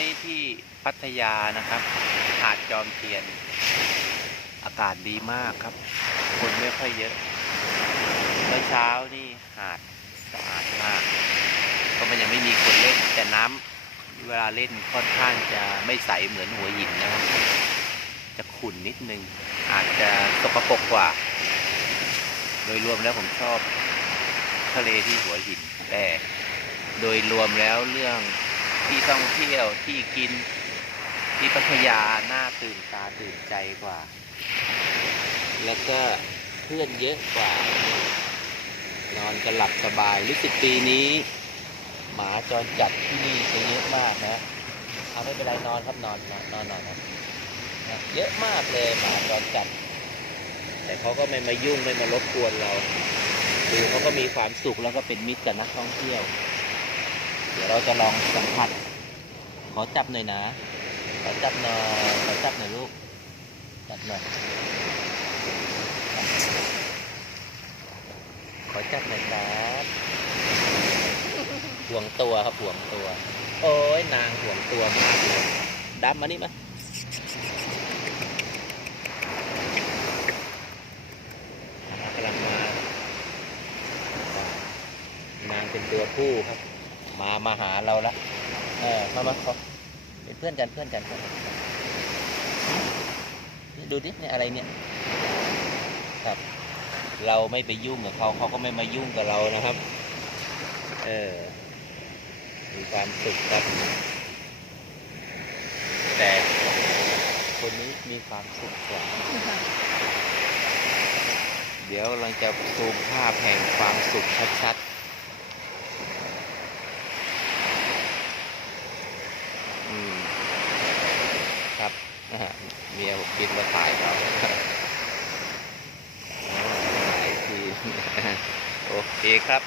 นี้ที่พัทยานะครับ หาดจอมเทียน อากาศดีมากครับ คนไม่ค่อยเยอะเมื่อเช้านี่หาดสะอาดมากเพราะมันยังไม่มีคนเล่น แต่น้ำเวลาเล่นค่อนข้างจะไม่ใสเหมือนหัวหินนะครับ จะขุ่นนิดนึง อาจจะสกปรกกว่า โดยรวมแล้วผมชอบทะเลที่หัวหินแต่โดยรวมแล้วเรื่อง ที่ท่องเที่ยวที่กินที่พัทยาน่าตื่นตาตื่นใจกว่า แล้วก็เพื่อนเยอะกว่า นอนกันหลับสบายรู้สึกปีนี้ หมาจรจัดที่นี่จะเยอะมากนะเอาไม่เป็นไรนอนครับนอนนอนนอนนอนนะเยอะมากเลยหมาจรจัด แต่เขาก็ไม่มายุ่งไม่มารบกวนเราคือเขาก็มีความสุขแล้วก็เป็นมิตรกับนักท่องเที่ยว เดี๋ยวเราจะลองสัมผัส ขอจับหน่อยนะ ขอจับหน่อย ขอจับหน่อยลูก จับหน่อย ขอจับหน่อยครับห่วงตัวครับห่วงตัว โอ้ยนางห่วงตัวมากเลยดำมานี่มากำลังมานางเป็นตัวผู้ครับ มามาหาเราละเออมามาเขาเป็นเพื่อนกันเพื่อนกันดูดิเนี่ยอะไรเนี่ยครับ เราไม่ไปยุ่งกับเขาเขาก็ไม่มายุ่งกับเรานะครับ เออมีความสุขครับ แต่คนนี้มีความสุขกว่าเดี๋ยวเราจะซูมภาพแห่งความสุขชัดๆ อืม ครับนะฮะ เมียผมกินมาถ่ายเขาถ่ายทีโอเคครับ